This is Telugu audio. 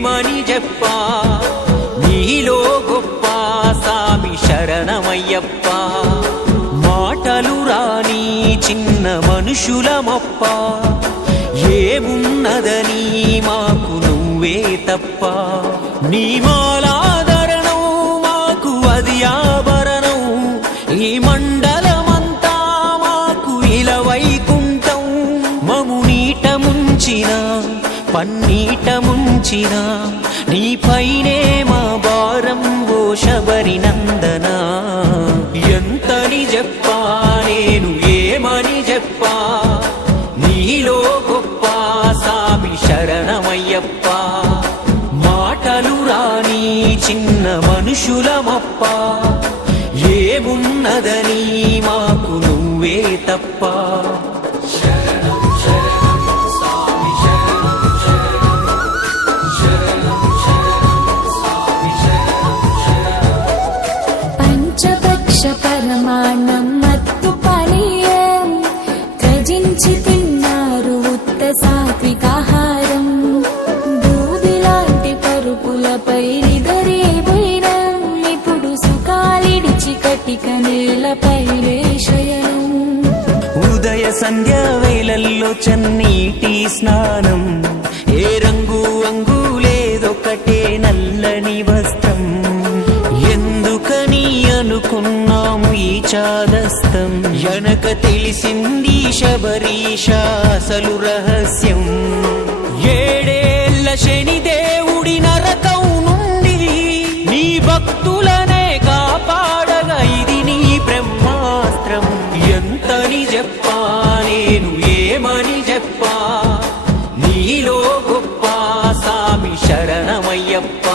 ప్రేమని చెప్ప నీలో గొప్ప సామి శరణమయ్యప్ప. మాటలు రాని చిన్న మనుషులమప్ప. ఏమున్నదని మాకు నువ్వే తప్ప. నీ మాలాదరణం మాకు అది ఆభరణం. ఈ మండలమంతా మాకు ఇలవైకుంఠం మము నీట ముంచిన పన్నీట ముంచిన నీపైనే మా భారం ఓ శబరి నందన. ఎంతని చెప్పా నేను ఏమని చెప్పా నీలో గొప్ప సామి శరణమయ్యప్ప. మాటలు రాని చిన్న మనుషులమప్ప. ఏమున్నదని మాకు నువ్వే తప్ప. పరమాణం మత్తు పానీయం. త్యజించి తిన్నారు ఉత్త సాత్వికాహారం దూది లాంటి పరుపులపై నిదరేపోయినం ఇప్పుడు సుఖాలిడిచి కటిక నేలపై వేషయనం ఉదయ సంధ్య వేళల్లో చన్నీటి స్నానం. ఏ రంగు అంగు లేదొకటే నల్లని అనుకున్నాము ఈ చాదస్తం. వెనక తెలిసింది శబరీష అసలు రహస్యం. ఏడేళ్ళ శని దేవుడి నరకం నుండి నీ భక్తులనే కాపాడగా ఇది నీ బ్రహ్మాస్త్రం. ఎంతని చెప్పా నేను ఏమని చెప్పా? నీలో గొప్ప సామి శరణమయ్యప్ప.